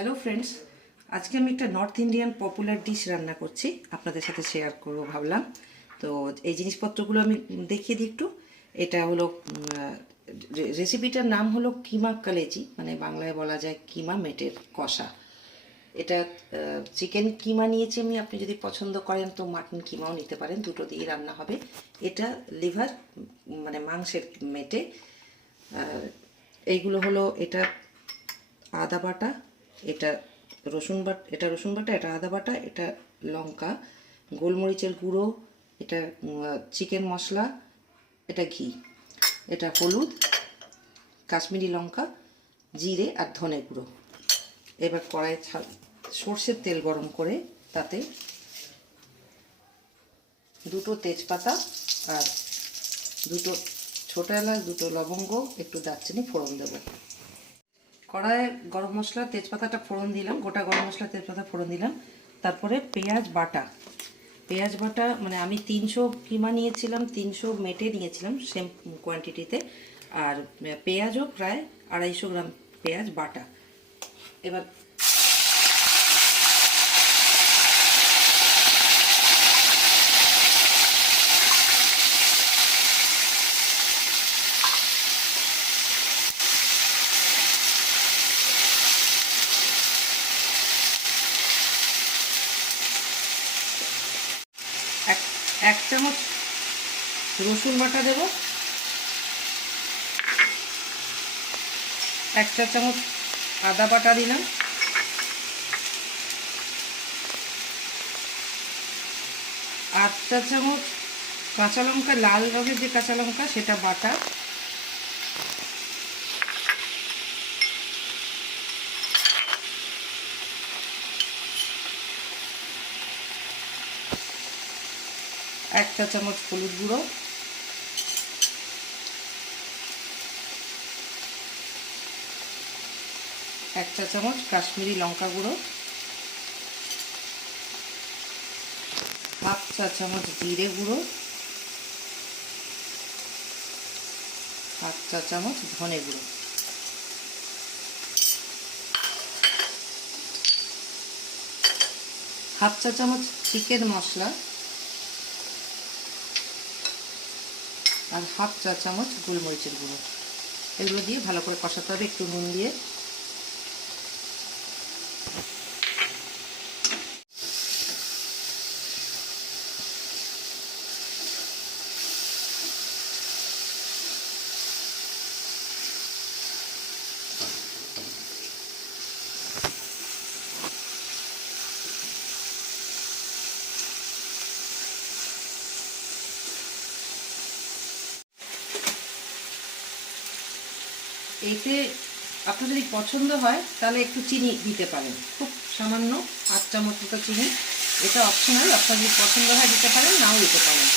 Hello friends, আজকে আমি একটা নর্থ ইন্ডিয়ান পপুলার ডিশ রান্না করছি, আপনাদের সাথে শেয়ার করব ভাবলাম। তো এই জিনিসপত্রগুলো আমি দেখিয়ে দিই একটু। এটা হলো রেসিপিটার নাম হলো কিমা কালেজি, মানে বাংলায় বলা যায় কিমা মেটের কষা। এটা চিকেন কিমা নিয়েছি আমি, আপনি যদি পছন্দ করেন তো মাটন কিমাও নিতে পারেন, দুটো দিয়ে রান্না হবে। এটা লিভার মানে মাংসের মেটে। এইগুলো হলো এটা আদা বাটা, এটা রসুন বাটা, এটা আদা বাটা, এটা লঙ্কা, গোলমরিচের গুঁড়ো, এটা চিকেন মশলা, এটা ঘি, এটা হলুদ, কাশ্মীরি লঙ্কা, জিরে আর ধনে গুঁড়ো। এবার কড়াইয়ে সর্ষের তেল গরম করে তাতে দুটো তেজপাতা আর দুটো ছোটো এলাচ, দুটো লবঙ্গ, একটু দারচিনি ফোড়ন দেবো। কড়াইয়ে গরম মশলা তেজপাতাটা ফোড়ন দিলাম, গোটা গরম মশলা তেজপাতা ফোড়ন দিলাম। তারপরে পেঁয়াজ বাটা মানে আমি 300 কিমা নিয়েছিলাম, 300 মেটে নিয়েছিলাম সেম কোয়ান্টিটিতে। আর পেঁয়াজও প্রায় 250 গ্রাম পেঁয়াজ বাটা। এবার এক চামচ রসুন বাটা দেব, 1 চা চামচ আদা বাটা দিলাম, 8 চা চামচ কাঁচা লঙ্কা, লাল রঙের যে কাঁচা লঙ্কা সেটা বাটা, 1 চা চামচ হলুদ গুঁড়ো, 1 চা চামচ কাশ্মীরি লঙ্কা গুঁড়ো, 1/2 চা চামচ জিরে গুঁড়ো, 1 চা চামচ ধনে গুঁড়ো। হাফ চা চামচ চিকেন মশলা আর 1/2 চা চামচ গোলমরিচের গুঁড়ো। এগুলো দিয়ে ভালো করে কষাতে হবে একটু নুন দিয়ে। এতে আপনার যদি পছন্দ হয় তাহলে একটু চিনি দিতে পারেন, খুব সামান্য 8 চামচ মতো চিনি। এটা অপশনাল, আপনার যদি পছন্দ হয় দিতে পারেন, নাও দিতে পারেন।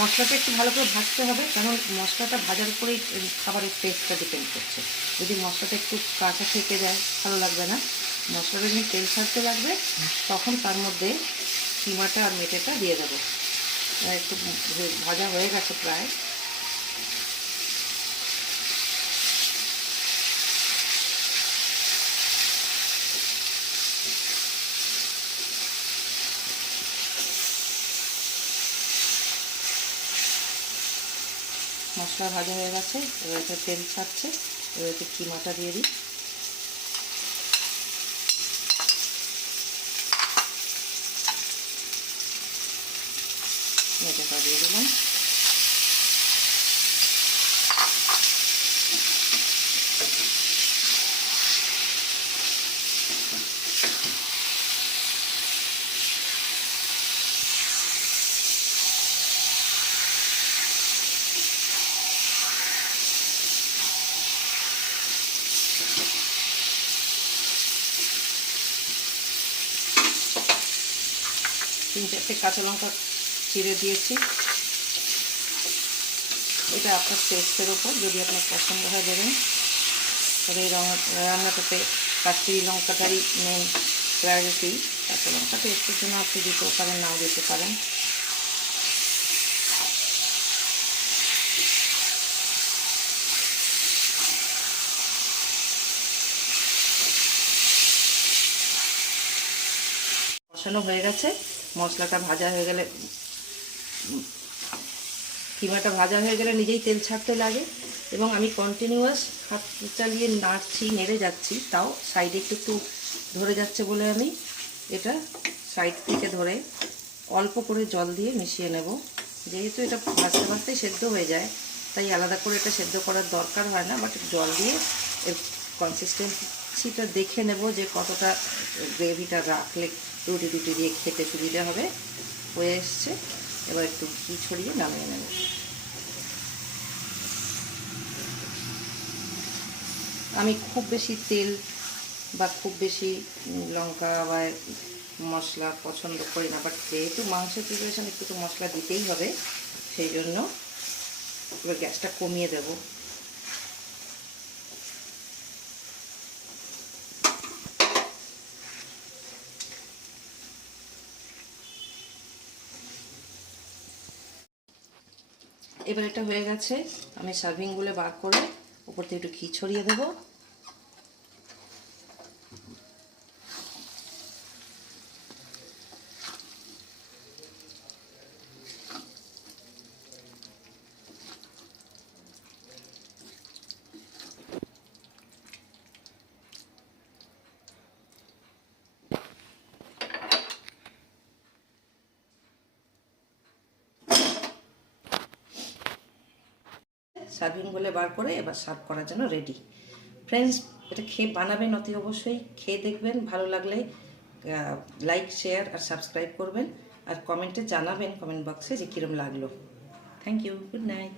মশলাটা একটু ভালো করে ভাজতে হবে, কারণ মশলাটা ভাজার উপরেই খাবারের টেস্টটা ডিপেন্ড করছে। যদি মশলাটা একটু কাঁচা থেকে যায় ভালো লাগবে না। মশলাটা যখন তেল ছাড়তে লাগবে তখন তার মধ্যে কিমাটা আর মেটেটা দিয়ে দেবো। একটু ভাজা হয়ে গেছে প্রায়। মশলা ভাজা হয়ে গেছে, এবার তেল ছাড়ছে, এবার কিমাটা দিয়ে দিই। মেটেটা দিয়ে দিলাম। তিন চারটে কাঁচা লঙ্কা চিড়ে দিয়েছি। এটা আপনার টেস্টের ওপর, যদি আপনার পছন্দ হয় দেবেন। তবে এই রান্নাটাতে কাশ্মীরি লঙ্কাটারই মেন প্রায়োরিটি। কাঁচা লঙ্কা টেস্টের জন্য আপনি দিতেও পারেন, নাও দিতে পারেন। কষানো হয়ে গেছে, মশলাটা ভাজা হয়ে গেলে, কিমাটা ভাজা হয়ে গেলে নিজেই তেল ছাড়তে লাগে, এবং আমি কন্টিনিউয়াস হাত চালিয়ে নাড়ছি, নেড়ে যাচ্ছি, তাও সাইডে একটু একটু ধরে যাচ্ছে বলে আমি এটা সাইড থেকে ধরে অল্প করে জল দিয়ে মিশিয়ে নেব। যেহেতু এটা ভাজতে ভাজতেই সেদ্ধ হয়ে যায়, তাই আলাদা করে এটা সেদ্ধ করার দরকার হয় না, বাট জল দিয়ে এর কনসিস্টেন্সিটা দেখে নেব যে কতটা গ্রেভিটা রাখলে রুটি টুটি দিয়ে খেতে সুবিধা হবে। হয়ে এসছে, এবার একটু ঘি ছড়িয়ে নামিয়ে নেব। আমি খুব বেশি তেল বা খুব বেশি লঙ্কা বা মশলা পছন্দ করি না, বাট যেহেতু মাংসের প্রিপারেশান একটু তো মশলা দিতেই হবে, সেই জন্য এবার গ্যাসটা কমিয়ে দেব। এবার এটা হয়ে গেছে, আমি সার্ভিংগুলো বার করে উপর থেকে একটু ঘি ছড়িয়ে দেবো। সার্ভিং বলে বার করে এবার সার্ভ করার জন্য রেডি। ফ্রেন্ডস, এটা খেয়ে বানাবেন অতি অবশ্যই, খেয়ে দেখবেন, ভালো লাগলে লাইক, শেয়ার আর সাবস্ক্রাইব করবেন, আর কমেন্টে জানাবেন, কমেন্ট বক্সে যে কীরকম লাগলো। Thank you, good night.